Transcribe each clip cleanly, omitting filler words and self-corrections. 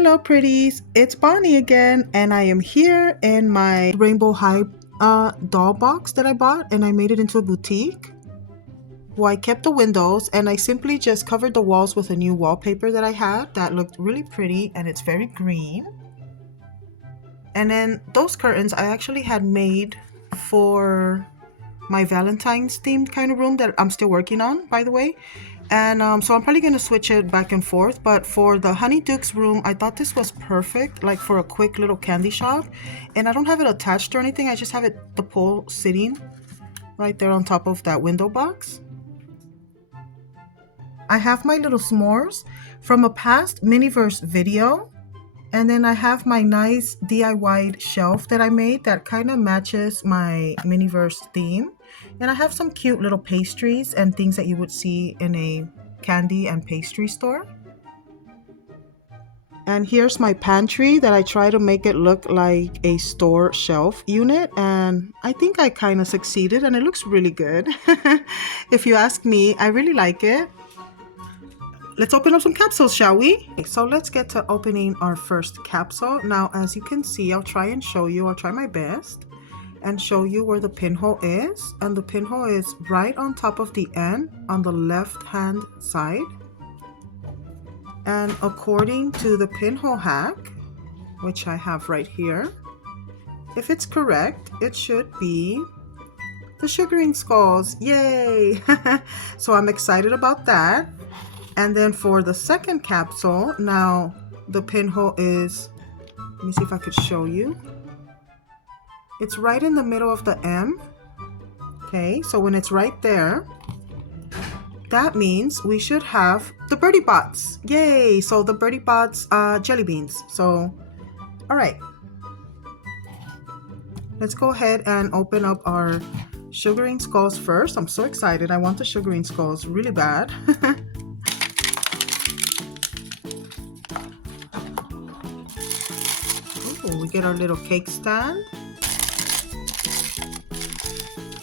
Hello pretties, it's Bonnie again and I am here in my Rainbow High doll box that I bought and I made it into a boutique. Well, I kept the windows and I simply just covered the walls with a new wallpaper that I had that looked really pretty and it's very green. And then those curtains I actually had made for my Valentine's themed kind of room that I'm still working on, by the way. And so I'm probably going to switch it back and forth, but for the Honey Dukes room I thought this was perfect, like for a quick little candy shop. And I don't have it attached or anything, I just have it the pole sitting right there on top of that window box. I have my little s'mores from a past Miniverse video, and then I have my nice DIY shelf that I made that kind of matches my Miniverse theme. And I have some cute little pastries and things that you would see in a candy and pastry store. And here's my pantry that I try to make it look like a store shelf unit, and I think I kind of succeeded and it looks really good. If you ask me, I really like it. Let's open up some capsules, shall we? So let's get to opening our first capsule. Now, as you can see, I'll try my best and show you where the pinhole is. And the pinhole is right on top of the end on the left hand side. And according to the pinhole hack, which I have right here, if it's correct, it should be the sugaring skulls. Yay! So I'm excited about that. And then for the second capsule, now the pinhole is, let me see if I could show you. It's right in the middle of the M. Okay, so when it's right there, that means we should have the BERTIE BOTTS. Yay! So the BERTIE BOTTS jelly beans. So, all right. Let's go ahead and open up our sugaring skulls first. I'm so excited. I want the sugaring skulls really bad. Ooh, we get our little cake stand.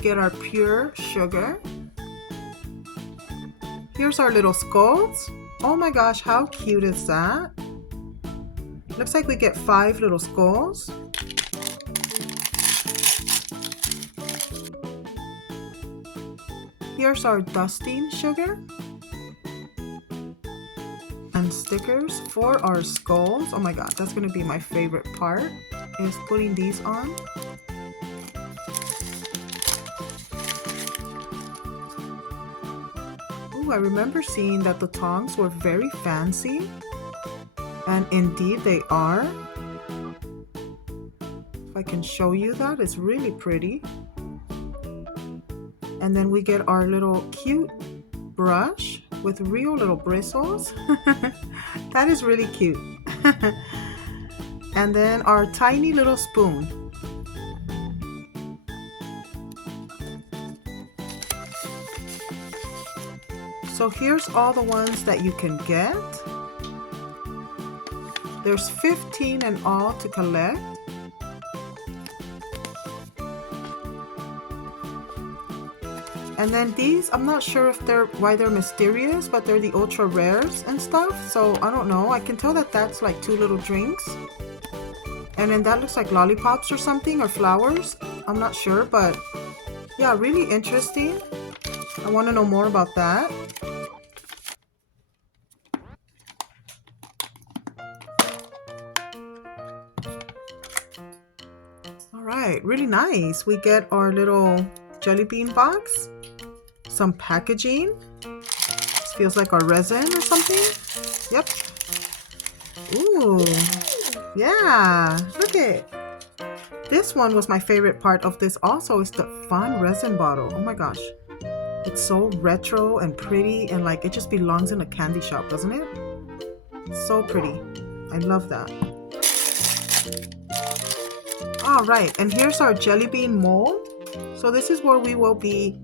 Get our pure sugar. Here's our little skulls. Oh my gosh, how cute is that? Looks like we get 5 little skulls. Here's our dusting sugar. And stickers for our skulls. Oh my god, that's gonna be my favorite part, is putting these on. I remember seeing that the tongs were very fancy, and indeed they are. If I can show you that, it's really pretty. And then we get our little cute brush with real little bristles. That is really cute. And then our tiny little spoon. So here's all the ones that you can get. There's 15 in all to collect. And then these, I'm not sure if why they're mysterious, but they're the ultra rares and stuff. So I don't know. I can tell that that's like 2 little drinks. And then that looks like lollipops or something, or flowers. I'm not sure, but yeah, really interesting. I want to know more about that. Alright, really nice. We get our little jelly bean box, some packaging. This feels like our resin or something. Yep. Ooh, yeah, look it. This one was my favorite part of this also, is the fun resin bottle. Oh my gosh. It's so retro and pretty, and like it just belongs in a candy shop, doesn't it? So pretty. I love that. All right, and here's our jelly bean mold. So this is where we will be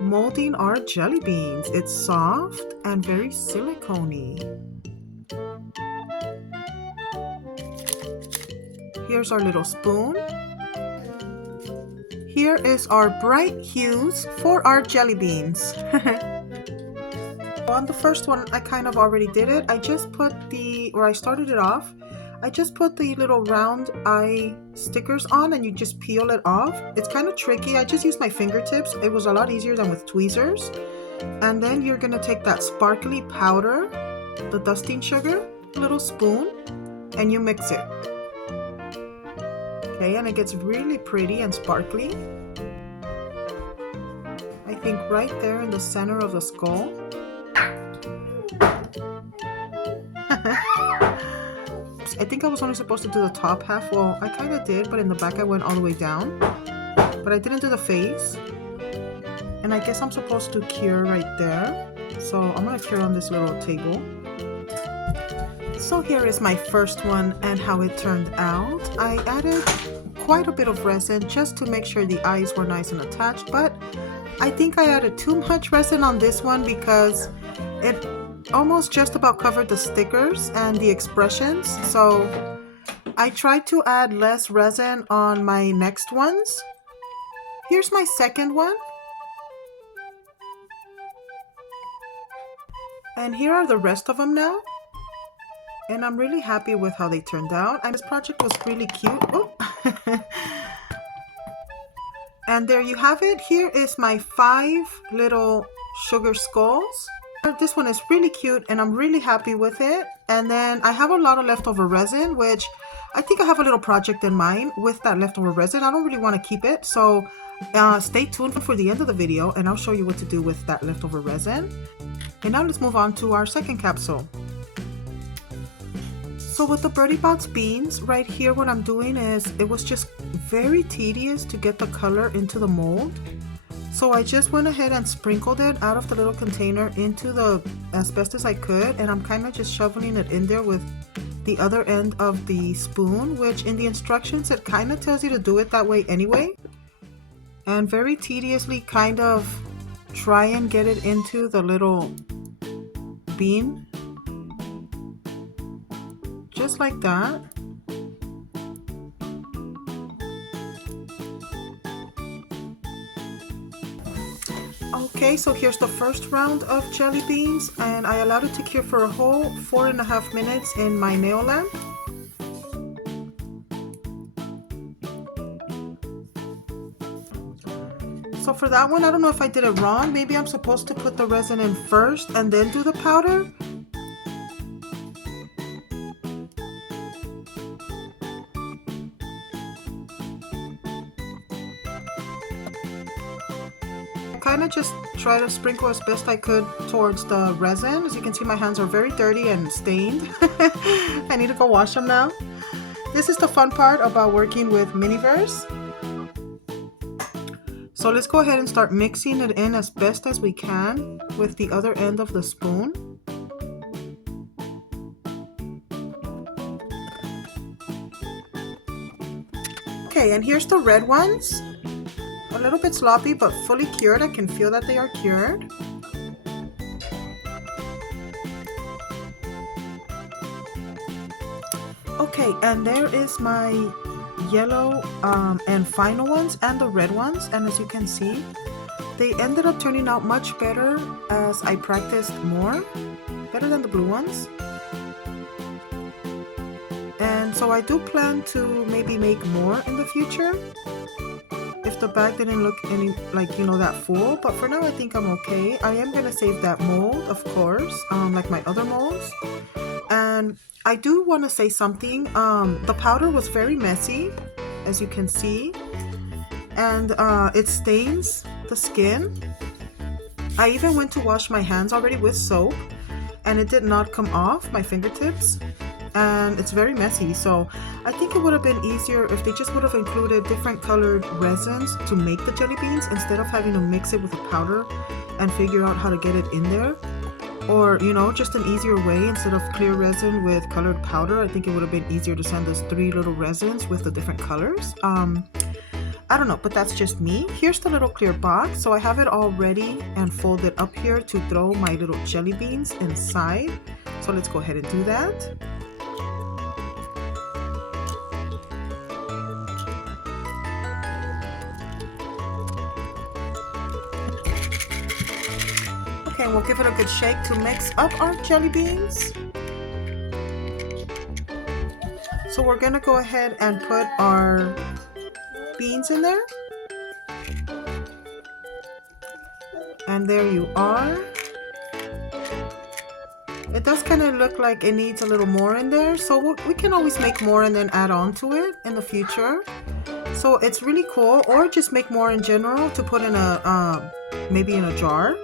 molding our jelly beans. It's soft and very silicone-y. Here's our little spoon. Here is our bright hues for our jelly beans. Well, on the first one, I kind of already did it. I just put I started it off. I just put the little round eye stickers on and you just peel it off. It's kind of tricky. I just used my fingertips. It was a lot easier than with tweezers. And then you're gonna take that sparkly powder, the dusting sugar, a little spoon, and you mix it. Okay, and it gets really pretty and sparkly. I think right there in the center of the skull. I think I was only supposed to do the top half. Well, I kind of did, but in the back I went all the way down. But I didn't do the face. And I guess I'm supposed to cure right there. So I'm gonna cure on this little table. So here is my first one and how it turned out. I added quite a bit of resin just to make sure the eyes were nice and attached, but I think I added too much resin on this one because it almost just about covered the stickers and the expressions. So I tried to add less resin on my next ones. Here's my second one. And here are the rest of them now. And I'm really happy with how they turned out. And this project was really cute. Oh. And there you have it. Here is my 5 little sugar skulls. This one is really cute and I'm really happy with it. And then I have a lot of leftover resin, which I think I have a little project in mind with that leftover resin. I don't really want to keep it. So stay tuned for the end of the video and I'll show you what to do with that leftover resin. And now let's move on to our second capsule. So with the Bertie BOTTS beans, right here what I'm doing is, it was just very tedious to get the color into the mold. So I just went ahead and sprinkled it out of the little container into the as best as I could, and I'm kind of just shoveling it in there with the other end of the spoon, which in the instructions it kind of tells you to do it that way anyway. And very tediously kind of try and get it into the little bean. Just like that. Okay, so here's the first round of jelly beans, and I allowed it to cure for a whole 4.5 minutes in my nail lamp. So for that one, I don't know if I did it wrong. Maybe I'm supposed to put the resin in first and then do the powder. Kind of just try to sprinkle as best I could towards the resin. As you can see, my hands are very dirty and stained. I need to go wash them now. This is the fun part about working with MINIVERSE. So let's go ahead and start mixing it in as best as we can with the other end of the spoon. Okay, and here's the red ones. A little bit sloppy, but fully cured. I can feel that they are cured. Okay, and there is my yellow and final ones and the red ones, and as you can see, they ended up turning out much better as I practiced more, better than the blue ones. And so I do plan to maybe make more in the future if the bag didn't look any that full, but for now I think I'm okay. I am gonna save that mold, of course, like my other molds. And I do want to say something. The powder was very messy, as you can see, and it stains the skin. I even went to wash my hands already with soap and it did not come off my fingertips, and it's very messy. So I think it would have been easier if they just would have included different colored resins to make the jelly beans instead of having to mix it with a powder and figure out how to get it in there. Or, you know, just an easier way, instead of clear resin with colored powder, I think it would have been easier to send us 3 little resins with the different colors. I don't know, but that's just me. Here's the little clear box. So I have it all ready and folded up here to throw my little jelly beans inside. So let's go ahead and do that. Okay, we'll give it a good shake to mix up our jelly beans. So we're gonna go ahead and put our beans in there. And there you are. It does kind of look like it needs a little more in there, so we can always make more and then add on to it in the future. So it's really cool, or just make more in general to put in a maybe in a jar.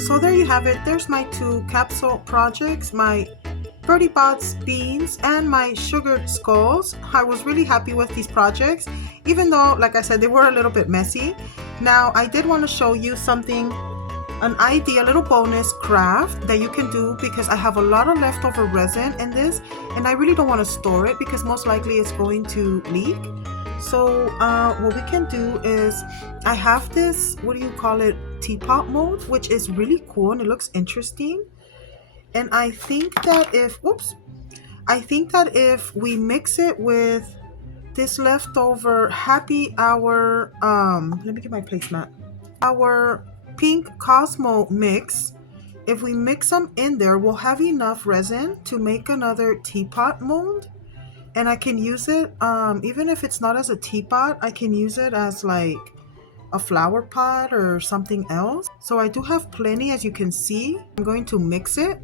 So there you have it. There's my 2 capsule projects, my BERTIE BOTTS beans and my sugared skulls. I was really happy with these projects, even though, like I said, they were a little bit messy. Now I did want to show you something, an idea, a little bonus craft that you can do, because I have a lot of leftover resin in this and I really don't want to store it because most likely it's going to leak. So what we can do is, I have this, what do you call it, teapot mold, which is really cool and it looks interesting. And I think that if we mix it with this leftover happy hour, let me get my placemat, our pink Cosmo mix, if we mix them in there, we'll have enough resin to make another teapot mold. And I can use it, even if it's not as a teapot, I can use it as like a flower pot or something else. So I do have plenty, as you can see. I'm going to mix it,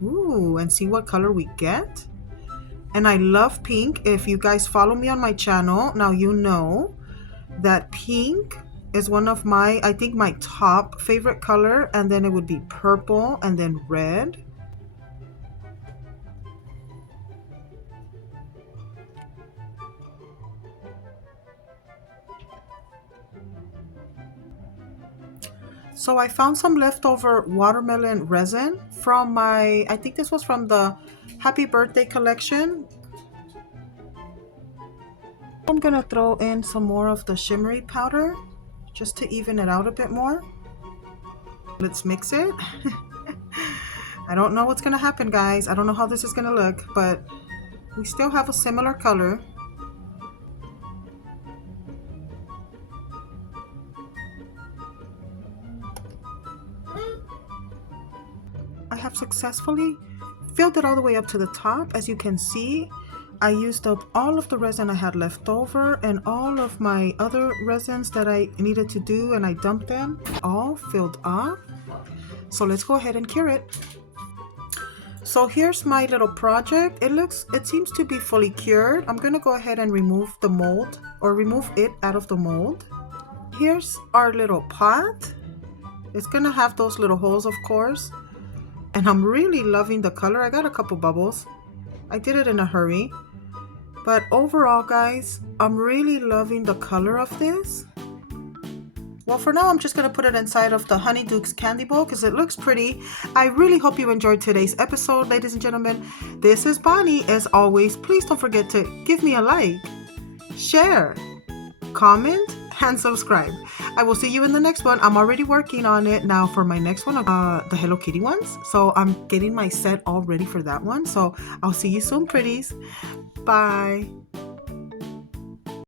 and see what color we get. And I love pink. If you guys follow me on my channel, now you know that pink is one of my, I think, my top favorite color, and then it would be purple and then red. So I found some leftover watermelon resin from my, I think this was from the Happy Birthday collection. I'm gonna throw in some more of the shimmery powder just to even it out a bit more. Let's mix it. I don't know what's gonna happen, guys. I don't know how this is gonna look, but we still have a similar color. I have successfully filled it all the way up to the top. As you can see, I used up all of the resin I had left over and all of my other resins that I needed to do, and I dumped them all filled up. So let's go ahead and cure it. So here's my little project. It seems to be fully cured. I'm gonna go ahead and remove the mold, or remove it out of the mold. Here's our little pot. It's gonna have those little holes, of course. And I'm really loving the color. I got a couple bubbles. I did it in a hurry. But overall, guys, I'm really loving the color of this. Well, for now, I'm just going to put it inside of the Honey Dukes candy bowl because it looks pretty. I really hope you enjoyed today's episode, ladies and gentlemen. This is Bonnie. As always, please don't forget to give me a like, share, comment, and subscribe. I will see you in the next one. I'm already working on it now for my next one, the Hello Kitty ones. So I'm getting my set all ready for that one. So I'll see you soon, pretties. Bye.